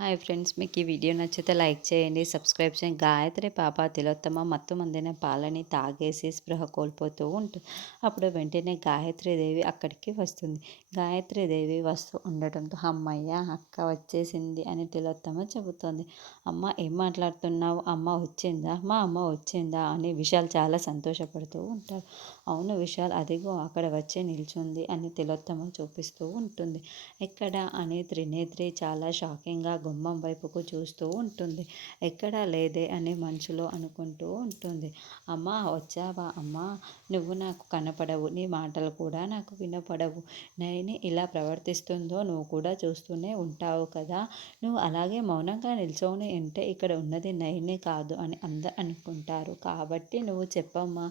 Hi friends, మీకు ఈ video నచ్చితే లైక్ చేయండి, సబ్స్క్రైబ్ చేయండి. గాయత్రి పాప తిలోత్తమ మత్తు మందిన పాలని తాగేసి స్పృహ కోల్పోతూ ఉంటుంది. అప్పుడు వెంటనే గాయత్రీదేవి అక్కడికి వస్తుంది. గాయత్రీదేవి వస్తూ ఉండటంతో అమ్మయ్య అక్క వచ్చేసింది అని తిలోత్తమ చెబుతోంది. అమ్మ ఏం మాట్లాడుతున్నావు, అమ్మ వచ్చిందా, మా అమ్మ వచ్చిందా అని విశాల్ చాలా సంతోషపడుతూ ఉంటాడు. అవును విశాల్, అదిగో అక్కడ వచ్చి నిల్చుంది అని తిలోత్తమ చూపిస్తూ ఉంటుంది. ఎక్కడ అని త్రినేత్రి చాలా షాకింగ్గా గుమ్మం వైపుకు చూస్తూ ఉంటుంది. ఎక్కడా లేదే అని మనసులో అనుకుంటూ ఉంటుంది. అమ్మా వచ్చావా అమ్మా, నువ్వు నాకు కనపడవు, నీ మాటలు కూడా నాకు వినపడవు. నయని ఇలా ప్రవర్తిస్తుందో నువ్వు కూడా చూస్తూనే ఉంటావు కదా. నువ్వు అలాగే మౌనంగా నిల్చొని ఉంటే ఇక్కడ ఉన్నది నయని కాదు అని అందరు అనుకుంటారు. కాబట్టి నువ్వు చెప్పమ్మా,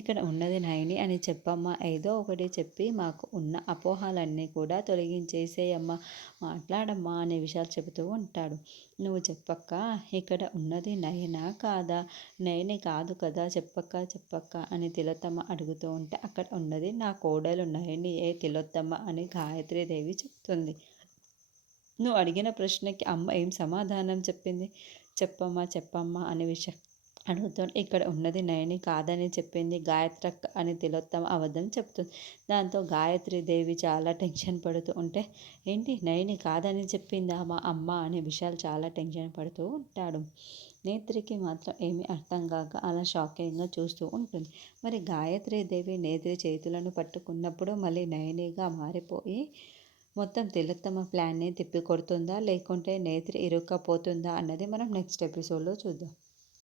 ఇక్కడ ఉన్నది నయని అని చెప్పమ్మా. ఏదో ఒకటి చెప్పి మాకు ఉన్న అపోహలన్నీ కూడా తొలగించేసేయమ్మా, మాట్లాడమ్మా అనే విషయాలు చెబుతూ ఉంటాడు. నువ్వు చెప్పక్క, ఇక్కడ ఉన్నది నయనా కాదా, నయని కాదు కదా, చెప్పక్క చెప్పక్క అని తిలోత్తమ అడుగుతూ ఉంటే అక్కడ ఉన్నది నా కోడలు నయని ఏ తిలోత్తమ అని గాయత్రీదేవి చెప్తుంది. నువ్వు అడిగిన ప్రశ్నకి అమ్మ ఏం సమాధానం చెప్పింది, చెప్పమ్మా చెప్పమ్మా అనే విషయం అడుగుతాడు. ఇక్కడ ఉన్నది నయని కాదని చెప్పింది గాయత్రక్క అని తిలోత్తమ అబద్ధం చెప్తుంది. దాంతో గాయత్రీదేవి చాలా టెన్షన్ పడుతూ ఉంటే, ఏంటి నయని కాదని చెప్పిందా మా అమ్మ అని విశాల్ చాలా టెన్షన్ పడుతూ ఉంటాడు. నేత్రికి మాత్రం ఏమీ అర్థం కాక అలా షాకింగ్గా చూస్తూ ఉంటుంది. మరి గాయత్రీదేవి నేత్రి చేతులను పట్టుకున్నప్పుడు మళ్ళీ నయనిగా మారిపోయి మొత్తం తిలోత్తమ ప్లాన్ని తిప్పికొడుతుందా, లేకుంటే నేత్రి ఇరుక్కపోతుందా అన్నది మనం నెక్స్ట్ ఎపిసోడ్లో చూద్దాం.